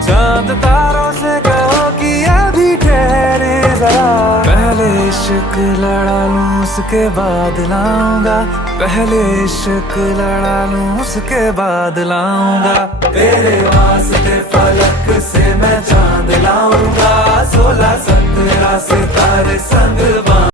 चांद तारों से कहो कि अभी ठहरे जरा। पहले इश्क लड़ा लूं उसके बाद लाऊंगा, पहले इश्क लड़ा लूं उसके बाद लाऊंगा। तेरे वास्ते फलक से मैं चांद लाऊंगा, 16-17 सितारे संग